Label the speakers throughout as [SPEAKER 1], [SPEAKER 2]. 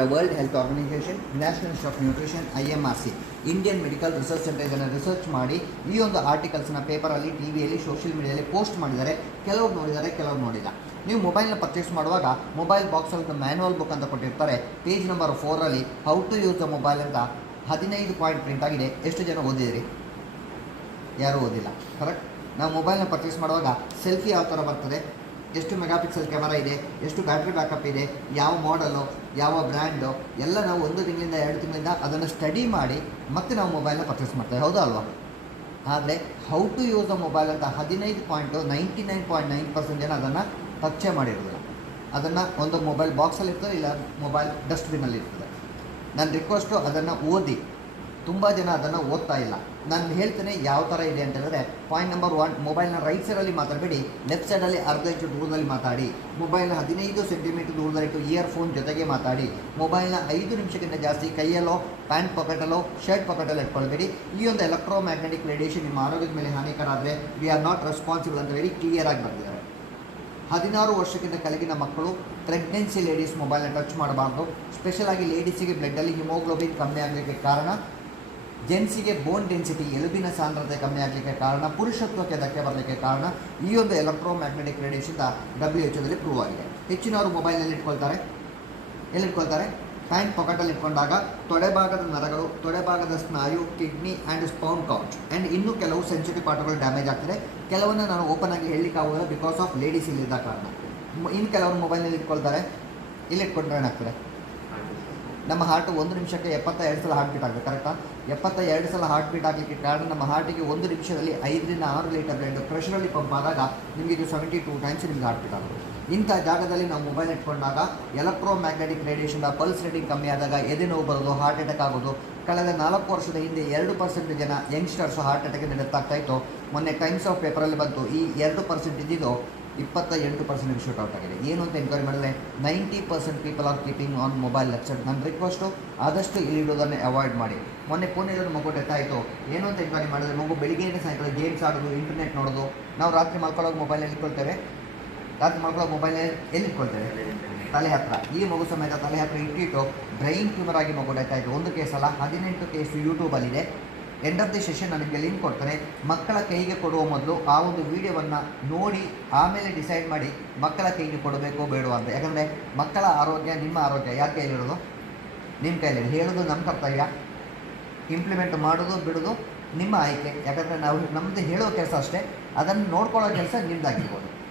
[SPEAKER 1] The World Health Organization, National Institute of Nutrition, IMRC, Indian medical research centre ಇದನ್ನು research ಮಾಡಿ ಈ ಒಂದು ಆರ್ಟಿಕಲ್ಸ್ನ ಪೇಪರಲ್ಲಿ ಟಿ ವಿಯಲ್ಲಿ ಸೋಷಿಯಲ್ ಮೀಡಿಯಾದಲ್ಲಿ ಪೋಸ್ಟ್ ಮಾಡಿದ್ದಾರೆ. ಕೆಲವರು ನೋಡಿದ್ದಾರೆ ಕೆಲವರು ನೋಡಿಲ್ಲ. ನೀವು ಮೊಬೈಲ್ನ ಪರ್ಚೇಸ್ ಮಾಡುವಾಗ ಮೊಬೈಲ್ ಬಾಕ್ಸಲ್ಲಿ ಒಂದು ಮ್ಯಾನುವಲ್ ಬುಕ್ ಅಂತ ಕೊಟ್ಟಿರ್ತಾರೆ. Page number ಫೋರಲ್ಲಿ how to use the mobile ಅಂತ ಹದಿನೈದು ಪಾಯಿಂಟ್ ಪ್ರಿಂಟ್ ಆಗಿದೆ. ಎಷ್ಟು ಜನ ಓದಿದಿರಿ? ಯಾರೂ ಓದಿಲ್ಲ. ಕರೆಕ್ಟ್ ನಾವು ಮೊಬೈಲ್ನ ಪರ್ಚೇಸ್ ಮಾಡುವಾಗ ಸೆಲ್ಫಿ ಯಾವ ಥರ ಬರ್ತದೆ? ಎಷ್ಟು ಮೆಗಾಪಿಕ್ಸೆಲ್ ಕ್ಯಾಮರಾ ಇದೆ? ಎಷ್ಟು ಬ್ಯಾಟ್ರಿ ಬ್ಯಾಕಪ್ ಇದೆ? ಯಾವ ಮಾಡಲು ಯಾವ ಬ್ರ್ಯಾಂಡು, ಎಲ್ಲ ನಾವು ಒಂದು ತಿಂಗಳಿಂದ ಎರಡು ತಿಂಗಳಿಂದ ಅದನ್ನು ಸ್ಟಡಿ ಮಾಡಿ ಮತ್ತೆ ನಾವು ಮೊಬೈಲ್ನ ಪರ್ಚೇಸ್ ಮಾಡ್ತೇವೆ, ಹೌದಾ ಅಲ್ವಾ? ಆದರೆ how to use the mobile ಅಂತ ಹದಿನೈದು point ninety nine point nine percent ಜನ ಅದನ್ನು ಪರಿಚಯ ಮಾಡಿರೋದಿಲ್ಲ. ಅದನ್ನು ಒಂದು ಮೊಬೈಲ್ ಬಾಕ್ಸಲ್ಲಿ ಇರ್ತದೆ, ಇಲ್ಲ ಮೊಬೈಲ್ ಡಸ್ಟ್ಬಿನಲ್ಲಿ ಇರ್ತದೆ. ನನ್ನ ರಿಕ್ವೆಸ್ಟು ಅದನ್ನು ಓದಿ. ತುಂಬ ಜನ ಅದನ್ನು ಓದ್ತಾ ಇಲ್ಲ. ನಾನು ಹೇಳ್ತೇನೆ ಯಾವ ಥರ ಇದೆ ಅಂತ ಹೇಳಿದ್ರೆ ಪಾಯಿಂಟ್ ನಂಬರ್ ಒನ್ ಮೊಬೈಲ್ನ ರೈಟ್ ಸೈಡಲ್ಲಿ ಮಾತಾಡಬೇಡಿ ಲೆಫ್ಟ್ ಸೈಡಲ್ಲಿ ಅರ್ಧ ಇಂಚು ದೂರದಲ್ಲಿ ಮಾತಾಡಿ ಮೊಬೈಲ್ನ ಹದಿನೈದು ಸೆಂಟಿಮೀಟರ್ ದೂರದಲ್ಲಿಟ್ಟು ಇಯರ್ಫೋನ್ ಜೊತೆಗೆ ಮಾತಾಡಿ ಮೊಬೈಲ್ನ ಐದು ನಿಮಿಷಕ್ಕಿಂತ ಜಾಸ್ತಿ ಕೈಯಲ್ಲೋ ಪ್ಯಾಂಟ್ ಪಾಕೆಟಲ್ಲೋ ಶರ್ಟ್ ಪಾಕೆಟಲ್ಲೋ ಇಟ್ಕೊಳ್ಬೇಡಿ. ಈ ಒಂದು ಎಲೆಕ್ಟ್ರೋ ಮ್ಯಾಗ್ನೆಟಿಕ್ ರೇಡಿಯೇಷನ್ ನಿಮ್ಮ ಆರೋಗ್ಯದ ಮೇಲೆ ಹಾನಿಕರ ಆದರೆ ವಿ ಆರ್ ನಾಟ್ ರೆಸ್ಪಾನ್ಸಿಬಲ್ ಅಂತ ಹೇಳಿ ಕ್ಲಿಯರ್ ಆಗಿ ಬರ್ತಿದ್ದಾರೆ ಹದಿನಾರು ವರ್ಷಕ್ಕಿಂತ ಕೆಳಗಿನ ಮಕ್ಕಳು ಪ್ರೆಗ್ನೆನ್ಸಿ ಲೇಡೀಸ್ ಮೊಬೈಲ್ನ ಟಚ್ ಮಾಡಬಾರ್ದು. ಸ್ಪೆಷಲಾಗಿ ಲೇಡೀಸಿಗೆ ಬ್ಲಡ್ಡಲ್ಲಿ ಹಿಮೋಗ್ಲೋಬಿನ್ ಕಮ್ಮಿ ಆಗಲಿಕ್ಕೆ ಕಾರಣ ಜೆಂಟ್ಸಿಗೆ ಬೋನ್ ಡೆನ್ಸಿಟಿ ಎಲುಬಿನ ಸಾಂದ್ರತೆ ಕಮ್ಮಿ ಆಗಲಿಕ್ಕೆ ಕಾರಣ, ಪುರುಷತ್ವಕ್ಕೆ ಧಕ್ಕೆ ಬರಲಿಕ್ಕೆ ಕಾರಣ, ಈ ಒಂದು electromagnetic radiation W H ಓದಲ್ಲಿ ಪ್ರೂವ್ ಆಗಿದೆ. ಹೆಚ್ಚಿನವರು ಮೊಬೈಲ್ನಲ್ಲಿ ಇಟ್ಕೊಳ್ತಾರೆ. ಎಲ್ಲಿ ಇಟ್ಕೊಳ್ತಾರೆ? ಪ್ಯಾಂಟ್ ಪಾಕೆಟಲ್ಲಿ ಇಟ್ಕೊಂಡಾಗ ತೊಡೆಭಾಗದ ನರಗಳು ತೊಡೆಭಾಗದ ಸ್ನಾಯು ಕಿಡ್ನಿ ಆ್ಯಂಡ್ ಸ್ಪೌನ್ ಕೌಚ್ ಆ್ಯಂಡ್ ಇನ್ನೂ ಕೆಲವು ಸೆನ್ಸಿಟಿವ್ ಪಾರ್ಟ್ಗಳು ಡ್ಯಾಮೇಜ್ ಆಗ್ತದೆ. ಕೆಲವನ್ನ ನಾನು ಓಪನ್ ಆಗಿ ಹೇಳಲಿಕ್ಕಾಗೋದಿಲ್ಲ ಬಿಕಾಸ್ ಆಫ್ ಲೇಡೀಸ್ ಇಲ್ಲಿದ್ದ ಕಾರಣ. ಇನ್ನು ಕೆಲವರು ಮೊಬೈಲ್ನಲ್ಲಿ ಇಟ್ಕೊಳ್ತಾರೆ. ಇಲ್ಲಿ ಇಟ್ಕೊಂಡ್ರೆ ಏನಾಗ್ತದೆ? ನಮ್ಮ ಹಾರ್ಟ್ ಒಂದು ನಿಮಿಷಕ್ಕೆ ಎಪ್ಪತ್ತ ಎರಡು ಸಲ ಹಾರ್ಟ್ ಬೀಟ್ ಕರೆಕ್ಟಾ ಎಪ್ಪತ್ತ ಎರಡು ಸಲ ಹಾರ್ಟ್ ಬೀಟ್ ಆಗಲಿಕ್ಕೆ ಕಾರಣ ನಮ್ಮ ಹಾರ್ಟಿಗೆ ಒಂದು ನಿಮಿಷದಲ್ಲಿ ಐದರಿಂದ ಆರು ಲೀಟರ್ ಬ್ಲಡ್ ಪ್ರೆಷರಲ್ಲಿ ಪಂಪ್ ಆದಾಗ ನಿಮಗೆ ಇದು ಸೆವೆಂಟಿ ಟೂ ಟೈಮ್ಸ್ ನಿಮಗೆ ಹಾರ್ಟ್ ಬೀಟ್ ಆಗುತ್ತೆ. ಇಂಥ ಜಾಗದಲ್ಲಿ ನಾವು ಮೊಬೈಲ್ ಇಟ್ಕೊಂಡಾಗ electromagnetic radiation pulse rating ಕಮ್ಮಿ ಆದಾಗ ಎದೆ ನೋವು ಬರೋದು ಹಾರ್ಟ್ ಅಟ್ಯಾಕ್ ಆಗೋದು. ಕಳೆದ ನಾಲ್ಕು ವರ್ಷದ ಹಿಂದೆ ಎರಡು ಪರ್ಸೆಂಟ್ ಜನ ಯಂಗ್ಸ್ಟರ್ಸ್ ಹಾರ್ಟ್ ಅಟ್ಯಾಕ್ ಆಗ್ತಾ ಇತ್ತು. ಮೊನ್ನೆ ಟೈಮ್ಸ್ ಆಫ್ ಪೇಪರಲ್ಲಿ ಬಂತು. ಈ ಎರಡು ಪರ್ಸೆಂಟ್ ಇದ್ದಿದ್ದು ಇಪ್ಪತ್ತ ಎಂಟು ಪರ್ಸೆಂಟ್ ಶೂಟ್ ಔಟ್ ಆಗಿದೆ. ಏನು ಅಂತ ಎನ್ಕ್ವೈರಿ ಮಾಡಿದ್ರೆ ninety percent people are keeping on mobile lecture ನನ್ನ ರಿಕ್ವೆಸ್ಟು ಆದಷ್ಟು ಇಲ್ಲಿಡೋದನ್ನೇ ಅವಾಯ್ಡ್ ಮಾಡಿ. ಮೊನ್ನೆ ಫೋನಿಲ್ಲದ ಮಗು ಡೆತ್ ಆಯಿತು. ಏನು ಅಂತ ಎನ್ಕ್ವೈರಿ ಮಾಡಿದ್ರೆ ಮಗು ಬೆಳಿಗ್ಗೆಯಿಂದ ಸಾಯಂಕಾಲ ಗೇಮ್ಸ್ ಆಡೋದು ಇಂಟರ್ನೆಟ್ ನೋಡೋದು. ನಾವು ರಾತ್ರಿ ಮಲ್ಕೊಳ್ಳೋಕೆ ಮೊಬೈಲಲ್ಲಿ ಇಟ್ಕೊಳ್ತೇವೆ. ರಾತ್ರಿ ಮಲ್ಕೊಳ್ಳೋ ಮೊಬೈಲ್ ಎಲ್ಲಿ ಇಟ್ಕೊಳ್ತೇವೆ? ತಲೆ ಹತ್ರ. ಈ ಮಗು ಸಮೇತ ತಲೆ ಹತ್ರ ಇಟ್ಟಿಟ್ಟು ಬ್ರೈನ್ ಟ್ಯೂಮರ್ ಆಗಿ ಮಗು ಡೆತ್ ಆಯಿತು. ಒಂದು ಕೇಸಲ್ಲ ಹದಿನೆಂಟು ಕೇಸು ಯೂಟ್ಯೂಬಲ್ಲಿದೆ ಎಂಡ್ ಆಫ್ ದಿ ಸೆಷನ್ ನನಗೆ ಲಿಂಕ್ ಕೊಡ್ತಾರೆ. ಮಕ್ಕಳ ಕೈಗೆ ಕೊಡುವ ಮೊದಲು ಆ ಒಂದು ವಿಡಿಯೋವನ್ನು ನೋಡಿ, ಆಮೇಲೆ ಡಿಸೈಡ್ ಮಾಡಿ ಮಕ್ಕಳ ಕೈಗೆ ಕೊಡಬೇಕೋ ಬೇಡೋ ಅಂತ. ಯಾಕಂದರೆ ಮಕ್ಕಳ ಆರೋಗ್ಯ ನಿಮ್ಮ ಆರೋಗ್ಯ. ಯಾರ ಕೈಲಿರೋದು ನಿಮ್ಮ ಕೈಲಿ. ಹೇಳೋದು ನಮ್ಮ ಕರ್ತವ್ಯ. ಇಂಪ್ಲಿಮೆಂಟ್ ಮಾಡೋದು, ಬಿಡೋದು ನಿಮ್ಮ ಆಯ್ಕೆ. ಯಾಕಂದರೆ ನಾವು ನಮ್ಮದು ಹೇಳೋ ಕೆಲಸ ಅಷ್ಟೇ. ಅದನ್ನು ನೋಡ್ಕೊಳ್ಳೋ ಕೆಲಸ ನಿಮ್ಮದಾಗಿರ್ಬೋದು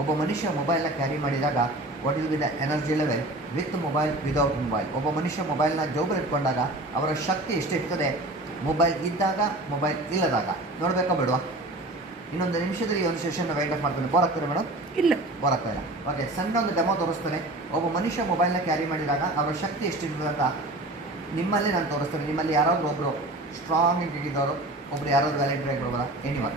[SPEAKER 1] ಒಬ್ಬ ಮನುಷ್ಯ ಮೊಬೈಲ್ನ ಕ್ಯಾರಿ ಮಾಡಿದಾಗ what is be the energy level with mobile without mobile ಒಬ್ಬ ಮನುಷ್ಯ ಮೊಬೈಲ್ನ ಜೋಬಲ್ ಇಟ್ಕೊಂಡಾಗ ಅವರ ಶಕ್ತಿ ಎಷ್ಟಿರ್ತದೆ ಮೊಬೈಲ್ ಇದ್ದಾಗ ಮೊಬೈಲ್ ಇಲ್ಲದಾಗ. ನೋಡಬೇಕಾ ಬಿಡುವ? ಇನ್ನೊಂದು ನಿಮಿಷದಲ್ಲಿ ಒಂದು ಸೆಷನ್ ವೈಂಡ್ ಅಪ್ ಮಾಡ್ತೇನೆ. ಬೋರ್ ಆಗ್ತಾರೆ ಮೇಡಮ್
[SPEAKER 2] ಇಲ್ಲ.
[SPEAKER 1] ಬೋರ್ ಆಗ್ತಾ ಇಲ್ಲ ಓಕೆ ಸಣ್ಣ ಒಂದು ಡೆಮೋ ತೋರಿಸ್ತಾನೆ. ಒಬ್ಬ ಮನುಷ್ಯ ಮೊಬೈಲ್ನ ಕ್ಯಾರಿ ಮಾಡಿದಾಗ ಅವರ ಶಕ್ತಿ ಎಷ್ಟಿರ್ತದೆ ಅಂತ ನಿಮ್ಮಲ್ಲೇ ನಾನು ತೋರಿಸ್ತೇನೆ. ನಿಮ್ಮಲ್ಲಿ ಯಾರಾದರೂ ಒಬ್ಬರು ಸ್ಟ್ರಾಂಗ್ ಇಟ್ಟಿದ್ದವರು ಒಬ್ರು ಯಾರಾದರೂ ವ್ಯಾಲೆಂಟ್ ಬ್ರೇಕ್ ಬರ್ಬೋದಾ ಎನಿವನ್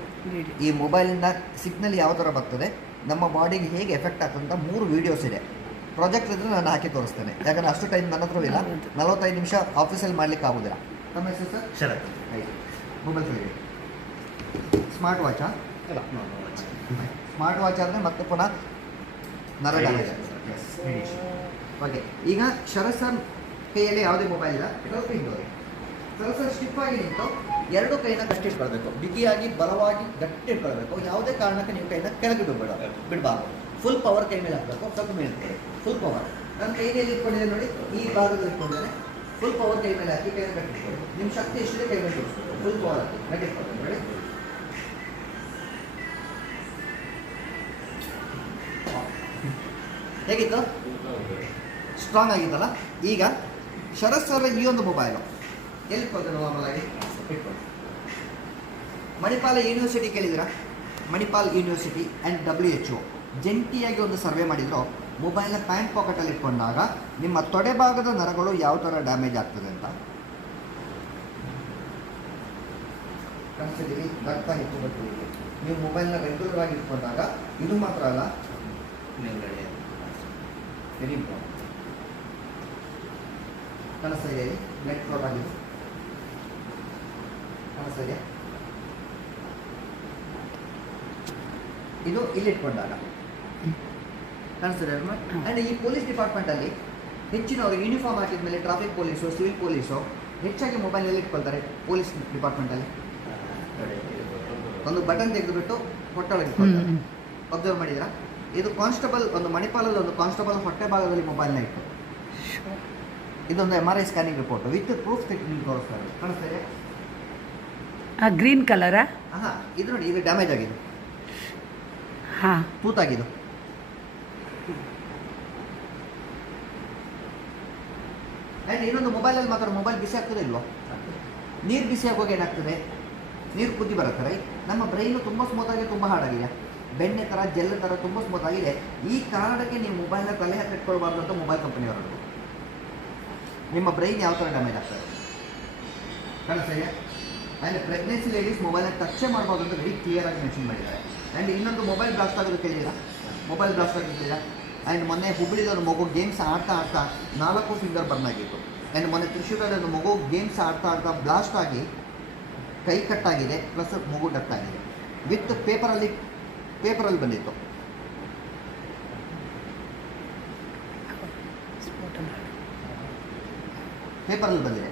[SPEAKER 1] ಈ ಮೊಬೈಲಿಂದ ಸಿಗ್ನಲ್ ಯಾವ ಥರ ಬರ್ತದೆ ನಮ್ಮ ಬಾಡಿಗೆ ಹೇಗೆ ಎಫೆಕ್ಟ್ ಆಗ್ತದಂತ ಅಂತ ಮೂರು ವೀಡಿಯೋಸ್ ಇದೆ. ಪ್ರಾಜೆಕ್ಟ್ ಇದ್ರೆ ನಾನು ಹಾಕಿ ತೋರಿಸ್ತೇನೆ. ಯಾಕಂದರೆ ಅಷ್ಟು ಟೈಮ್ ನನ್ನ ಹತ್ರ ಇಲ್ಲ. ನಲವತ್ತೈದು ನಿಮಿಷ ಆಫೀಸಲ್ಲಿ ಮಾಡ್ಲಿಕ್ಕೆ ಆಗೋದಿಲ್ಲ. ನಮ್ಮ ಹೆಸರು ಸರ್
[SPEAKER 3] ಶರತ್.
[SPEAKER 1] ಆಯ್ತು ಮೊಬೈಲ್ ಹೇಳಿ ಸ್ಮಾರ್ಟ್ ವಾಚಾ ಸ್ಮಾರ್ಟ್ ವಾಚ್ ಆದರೆ ಮತ್ತೆ ಪುನಃ ನರ ಓಕೆ ಈಗ ಶರತ್ ಸರ್ ಕೈಯಲ್ಲಿ ಯಾವುದೇ ಮೊಬೈಲ್ ಇಲ್ಲ? ಸ್ವಲ್ಪ ಹಿಂದೋರಿ ಸ್ವಲ್ಪ ಸರ್ ಸ್ಟಿಪ್ ಆಗಿ ನಿಂತು. ಎರಡು ಕೈನ ಗಟ್ಟಿ ಇಟ್ಕೊಳ್ಬೇಕು. ಬಿಗಿಯಾಗಿ, ಬಲವಾಗಿ ಗಟ್ಟಿ ಇಟ್ಕೊಳ್ಬೇಕು. ಯಾವುದೇ ಕಾರಣಕ್ಕೆ ನೀವು ಕೈನ ಕೆಳಗೆ ಬಿಡಬೇಡ. ಬಿಡಬಾರ್ದು. ಫುಲ್ ಪವರ್ ಕೈ ಮೇಲೆ ಹಾಕಬೇಕು. ಸ್ವಲ್ಪ ಮೇಲೆ ಫುಲ್ ಪವರ್ ನನ್ನ ಕೈಯಲ್ಲಿ ಇಟ್ಕೊಂಡಿದೆ ನೋಡಿ? ಈ ಭಾಗದಲ್ಲಿ ಇಟ್ಕೊಂಡಿದ್ದೇನೆ. ಫುಲ್ ಪವರ್ ಕೈ ಮೇಲೆ ಹಾಕಿ ಕೈನ ಗಟ್ಟಿ ಇಟ್ಕೊಳ್ಬೇಕು ನಿಮ್ಮ ಶಕ್ತಿ ಎಷ್ಟಿದೆ ಕೈ ಮೇಲೆ ಫುಲ್ ಪವರ್ ಹಾಕಿ. ಕಟ್ಟಿಟ್ಕೊಳ್ಳಿ ನೋಡಿ ಹೇಗಿತ್ತು? ಸ್ಟ್ರಾಂಗ್ ಆಗಿತ್ತಲ್ಲ? ಈಗ ಶರತ್ ಸರ್ ಈ ಒಂದು ಮೊಬೈಲು ಎಲ್ಲಿ ಕೊಡ್ತೇನೆ normal Manipal university ಕೇಳಿದಿರಾ Manipal university and W H O ಜಂಟಿಯಾಗಿ ಒಂದು ಸರ್ವೆ ಮಾಡಿದ್ರು. ಮೊಬೈಲ್ನ ಪ್ಯಾಂಟ್ ಪಾಕೆಟಲ್ಲಿ ಇಟ್ಕೊಂಡಾಗ ನಿಮ್ಮ ತೊಡೆ ಭಾಗದ ನರಗಳು ಯಾವ ಥರ ಡ್ಯಾಮೇಜ್ ಆಗ್ತದೆ ಅಂತ? ಕಾಣಿಸ್ತಿದ್ದೀವಿ ರಕ್ತ ಹೆಚ್ಚು ನೀವು ಮೊಬೈಲ್ನ ರೆಗ್ಯುಲರ್ ಆಗಿ ಇಟ್ಕೊಂಡಾಗ ಇದು ಮಾತ್ರ ಅಲ್ಲ, ಮೇಲ್ಗಡೆ. ವೆರಿ ಇಂಪಾರ್ಟೆಂಟ್ ಇದೆಯಾ ಇದು ಇಲ್ಲಿ ಇಟ್ಕೊಂಡಾಗ. ಕಾಣಿಸ್ತಿದೆ. ಆ್ಯಂಡ್ ಈ ಪೊಲೀಸ್ ಡಿಪಾರ್ಟ್ಮೆಂಟಲ್ಲಿ ಹೆಚ್ಚಿನವರು ಯೂನಿಫಾರ್ಮ್ ಹಾಕಿದ ಮೇಲೆ ಟ್ರಾಫಿಕ್ ಪೊಲೀಸು ಸಿವಿಲ್ ಪೊಲೀಸು ಹೆಚ್ಚಾಗಿ ಮೊಬೈಲಲ್ಲಿ ಇಟ್ಕೊಳ್ತಾರೆ ಪೊಲೀಸ್ ಡಿಪಾರ್ಟ್ಮೆಂಟಲ್ಲಿ ಒಂದು ಬಟನ್ ತೆಗೆದುಬಿಟ್ಟು ಹೊಟ್ಟೊಳಗೆ. ಅಬ್ಸರ್ವ್ ಮಾಡಿದ್ರಾ ಇದು ಕಾನ್ಸ್ಟೇಬಲ್ ಒಂದು ಮಣಿಪಾಲದ ಒಂದು ಕಾನ್ಸ್ಟೇಬಲ್ ಹೊಟ್ಟೆ ಭಾಗದಲ್ಲಿ ಮೊಬೈಲ್ನ ಇಟ್ಟು. ಇದೊಂದು M R I scanning report with proof ತೆಗೆದು ತೋರಿಸ್ತಾರೆ. ಕಾಣಿಸ್ತಾ ಇದೆ?
[SPEAKER 2] ಆ ಗ್ರೀನ್ ಕಲರಾ?
[SPEAKER 1] ಹಾಂ ಇದು ನೋಡಿ ಇದು ಡ್ಯಾಮೇಜ್ ಆಗಿದೆ.
[SPEAKER 2] ಹಾಂ.
[SPEAKER 1] ತೂತಾಗಿದ್ದು ಆ್ಯಂಡ್ ಇನ್ನೊಂದು ಮೊಬೈಲಲ್ಲಿ ಮಾತ್ರ ಮೊಬೈಲ್ ಬಿಸಿ ಆಗ್ತದೆ ಇಲ್ವೋ? ನೀರು ಬಿಸಿ ಆಗುವಾಗ ಏನಾಗ್ತದೆ? ನೀರು ಕುದ್ದಿ ಬರುತ್ತೆ ರೈಟ್ ನಮ್ಮ ಬ್ರೈನು ತುಂಬ ಸ್ಮೂತಾಗಿ ತುಂಬ ಹಾಡಾಗಿದೆ ಬೆಣ್ಣೆ ಥರ ಜೆಲ್ ಥರ ತುಂಬ ಸ್ಮೂತ್ ಆಗಿದೆ. ಈ ಕಾರಣಕ್ಕೆ ನೀವು ಮೊಬೈಲ್ನ ತಲೆ ಹತ್ತಿ ಇಟ್ಕೊಳ್ಬಾರ್ದು ಅಂತ ಮೊಬೈಲ್ ಕಂಪನಿಯವರು ನಿಮ್ಮ ಬ್ರೈನ್ ಯಾವ ಥರ ಡ್ಯಾಮೇಜ್ ಆಗ್ತದೆ? ಕಾಣಿಸ್ತಾ ಆ್ಯಂಡ್ ಪ್ರೆಗ್ನೆನ್ಸಿ ಲೇಡೀಸ್ ಮೊಬೈಲ್ನ ಟಚ್ಚೇ ಮಾಡ್ಬೋದು ಅಂತ ವೆರಿ ಕ್ಲಿಯರ್ ಆಗಿ ಮೆನ್ಷನ್ ಮಾಡಿದ್ದಾರೆ. ಆ್ಯಂಡ್ ಇನ್ನೊಂದು ಮೊಬೈಲ್ ಬ್ಲಾಸ್ಟ್ ಆಗೋದು ಕೇಳಿದ್ದೀರಾ? ಮೊಬೈಲ್ ಬ್ಲಾಸ್ಟ್ ಆಗೋದು ಆ್ಯಂಡ್ ಮೊನ್ನೆ ಹುಬ್ಬಳ್ಳಿದವ್ರ ಮಗು ಗೇಮ್ಸ್ ಆಡ್ತಾ ಆಡ್ತಾ ನಾಲ್ಕು ಫಿಂಗರ್ ಬರ್ನ್ ಆಗಿತ್ತು. ಆ್ಯಂಡ್ ಮೊನ್ನೆ ತ್ರಿಶೂರಲ್ಲಿ ಒಂದು ಮಗು ಗೇಮ್ಸ್ ಆಡ್ತಾ ಆಡ್ತಾ ಬ್ಲಾಸ್ಟ್ ಆಗಿ ಕೈ ಕಟ್ಟಾಗಿದೆ ಪ್ಲಸ್ ಮಗು ಡಟ್ ಆಗಿದೆ. ವಿತ್ ಪೇಪರಲ್ಲಿ ಪೇಪರಲ್ಲಿ ಬಂದಿತ್ತು. ಪೇಪರಲ್ಲಿ ಬಂದಿದೆ.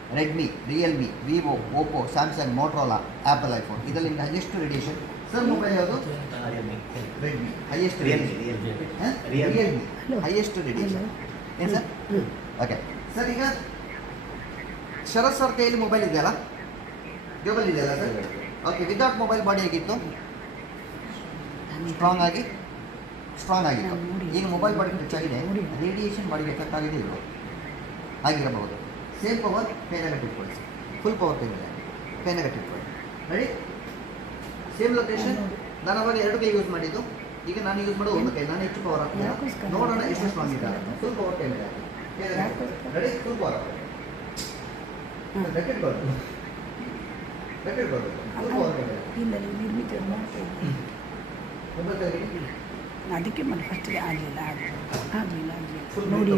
[SPEAKER 1] Redmi Realme Vivo Oppo Samsung Motorola Apple iPhone ಇದರಲ್ಲಿ ಹೈಯೆಸ್ಟ್ ರೇಡಿಯೇಷನ್ ಸರ್ ಮೊಬೈಲ್ ಯಾವುದು? Redmi highest
[SPEAKER 3] Realme,
[SPEAKER 1] Realme
[SPEAKER 3] Realme.
[SPEAKER 1] Realme. Highest radiation ಏನು ಸರ್. ಓಕೆ ಸರ್ ಈಗ ಶರತ್ ಸರ್ ಕೈಯಲ್ಲಿ ಮೊಬೈಲ್ ಇದೆಯಲ್ಲ? ಜೋಬಲ್ ಇದೆಯಲ್ಲ sir okay without mobile body ಹೇಗಿತ್ತು ಸ್ಟ್ರಾಂಗ್ ಆಗಿ? ಸ್ಟ್ರಾಂಗ್ ಆಗಿತ್ತು. ಈಗ ಮೊಬೈಲ್ ಬಾಡಿ ಟಚ್ ಆಗಿದೆ
[SPEAKER 2] ನೋಡಿ.
[SPEAKER 1] ರೇಡಿಯೇಷನ್ ಬಾಡಿಗೆ ಎಫೆಕ್ಟ್ ಆಗಿದೆ ಆಗಿರಬಹುದು. ಸೇಮ್ ಪವರ್ ಪೇನಾಗಟ್ಟು ಇಟ್ಕೊಳ್ಳಿ ಫುಲ್ ಪವರ್ ಪೇನ್ ಇದೆ ಪೇನಾಗಟ್ಟು ಇಟ್ಕೊಳ್ಳಿ ರೆಡಿ ಸೇಮ್ ಲೊಕೇಶನ್ ನಾನು ಅವಾಗ ಎರಡು ಕೈ ಯೂಸ್ ಮಾಡಿದ್ದು. ಈಗ ನಾನು ಯೂಸ್ ಮಾಡೋ ಒಂದು ಕೈ. ನಾನು ಹೆಚ್ಚು ಪವರ್ ಹಾಕ್ತೀನಿ? ನೋಡೋಣ ಎಷ್ಟು ಸ್ಟ್ರಾಂಗ್ ಇದೆ ಫುಲ್ ಪವರ್ ಪೇನ್ ಇದೆ? ರೆಡಿ ಫುಲ್ ಪವರ್
[SPEAKER 2] ಹಾಂ.
[SPEAKER 1] ಗಟ್ಟಿಟ್ಕೊಳ್ತು ಬರ್ದು. ಫುಲ್ ಪವರ್ ಪೇನ್ ಇದೆ.
[SPEAKER 2] ಅದಕ್ಕೆ ಮತ್ತೆ ಫಸ್ಟಿಗೆ ಆಗಲಿಲ್ಲ ಆಗಲಿಲ್ಲ ಆಗಲಿಲ್ಲ ನೋಡಿ.